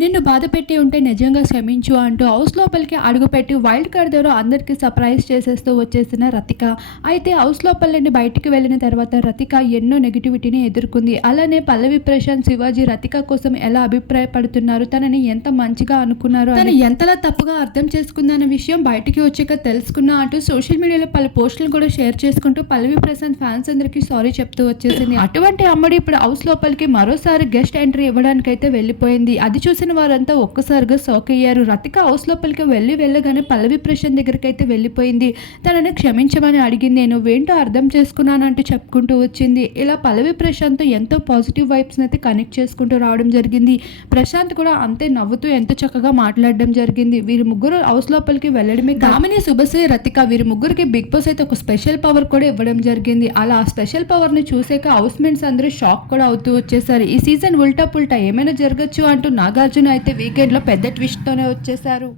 నిన్ను బాధ పెట్టి ఉంటే నిజంగా క్షమించు అంటూ హౌస్ లోపలికి అడుగుపెట్టి వైల్డ్ కార్డ్ ద్వారా అందరికీ సర్ప్రైజ్ చేసేస్తూ వచ్చేసిన రతిక. అయితే హౌస్ లోపల నుండి బయటికి వెళ్ళిన తర్వాత రతిక ఎన్నో నెగిటివిటీని ఎదుర్కొంది. అలానే పల్లవి ప్రశాంత్ శివాజీ రతిక కోసం ఎలా అభిప్రాయపడుతున్నారు? తనని ఎంత మంచిగా అనుకున్నారు తను ఎంతలా తప్పుగా అర్థం చేసుకుందన్న విషయం బయటికి వచ్చాక తెలుసుకున్నా అంటూ సోషల్ మీడియాలో పలు పోస్టులు కూడా షేర్ చేసుకుంటూ పల్లవి ప్రశాంత్ ఫ్యాన్స్ అందరికీ సారీ చెప్తూ వచ్చేసింది. అటువంటి అమ్మడి ఇప్పుడు హౌస్ లోపలికి మరోసారి గెస్ట్ ఎంట్రీ ఇవ్వడానికైతే వెళ్ళిపోయింది. అది చూసిన వారంతా ఒక్కసారిగా షాక్ అయ్యారు. రతిక హౌస్ లోపలికి వెళ్ళి వెళ్ళగానే పల్లవి ప్రశాంత్ దగ్గరికి అయితే వెళ్ళిపోయింది. తనని క్షమించమని అడిగింది. నేను ఏంటో అర్థం చేసుకున్నానంటూ చెప్పుకుంటూ వచ్చింది. ఇలా పల్లవి ప్రశాంత్ ఎంతో పాజిటివ్ వైబ్స్ని అయితే కనెక్ట్ చేసుకుంటూ రావడం జరిగింది. ప్రశాంత్ కూడా అంతే నవ్వుతూ ఎంతో చక్కగా మాట్లాడడం జరిగింది. వీరి ముగ్గురు హౌస్ లోపలికి వెళ్ళడమే కామిని శుభశ్రీ రతిక వీరి ముగ్గురికి బిగ్ బాస్ అయితే ఒక స్పెషల్ పవర్ కూడా ఇవ్వడం జరిగింది. అలా ఆ స్పెషల్ పవర్ని చూసాక హౌస్ మేట్స్ అందరూ షాక్ కూడా అవుతూ వచ్చేసారు. ఈ సీజన్ ఉల్టా పుల్టా ఏమైనా జరగచ్చు అంటూ నాగార్జున అయితే వీకెండ్లో పెద్ద ట్విస్ట్తోనే తోనే